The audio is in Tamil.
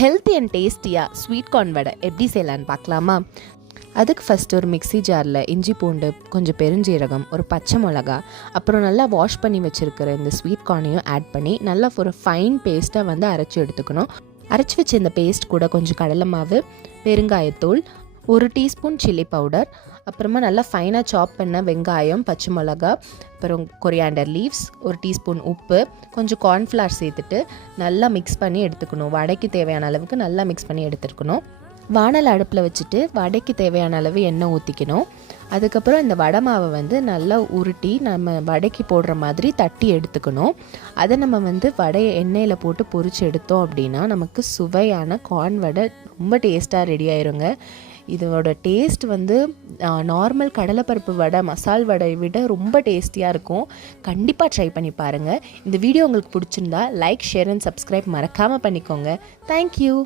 ஹெல்த்தி அண்ட் டேஸ்டியாக ஸ்வீட் கார்ன் வடை எப்படி செய்யலான்னு பார்க்கலாமா? அதுக்கு ஃபஸ்ட்டு ஒரு மிக்ஸி ஜாரில் இஞ்சி பூண்டு, கொஞ்சம் பெருஞ்சீரகம், ஒரு பச்சை மிளகா, அப்புறம் நல்லா வாஷ் பண்ணி வச்சுருக்கிற இந்த ஸ்வீட் கார்னையும் ஆட் பண்ணி நல்லா ஒரு ஃபைன் பேஸ்ட்டாக வந்து அரைச்சி எடுத்துக்கணும். அரைச்சி வச்ச இந்த பேஸ்ட் கூட கொஞ்சம் கடலை மாவு, பெருங்காயத்தூள், 1 டீஸ்பூன் சில்லி பவுடர், அப்புறமா நல்லா ஃபைனாக சாப் பண்ண வெங்காயம், பச்சை மிளகா, அப்புறம் கொரியாண்டர் லீவ்ஸ், 1 டீஸ்பூன் உப்பு, கொஞ்சம் கார்ன்ஃப்ளவர் சேர்த்துட்டு நல்லா மிக்ஸ் பண்ணி எடுத்துக்கணும். வடைக்கு தேவையான அளவுக்கு நல்லா மிக்ஸ் பண்ணி எடுத்துக்கணும். வானல் அடுப்பில் வச்சுட்டு வடைக்கு தேவையான அளவு எண்ணெய் ஊற்றிக்கணும். அதுக்கப்புறம் இந்த வடை மாவை வந்து நல்லா உருட்டி நம்ம வடைக்கு போடுற மாதிரி தட்டி எடுத்துக்கணும். அதை நம்ம வந்து வடையை எண்ணெயில் போட்டு பொரிச்சு எடுத்தோம் அப்படின்னா நமக்கு சுவையான கார்ன் வடை ரொம்ப டேஸ்ட்டாக ரெடி ஆயிருங்க. இதோட டேஸ்ட் வந்து நார்மல் கடலைப்பருப்பு வடை, மசால் வடை விட ரொம்ப டேஸ்டியாக இருக்கும். கண்டிப்பாக ட்ரை பண்ணி பாருங்கள். இந்த வீடியோ உங்களுக்கு பிடிச்சிருந்தா லைக், ஷேர் அண்ட் சப்ஸ்கிரைப் மறக்காமல் பண்ணிக்கோங்க. தேங்க்யூ.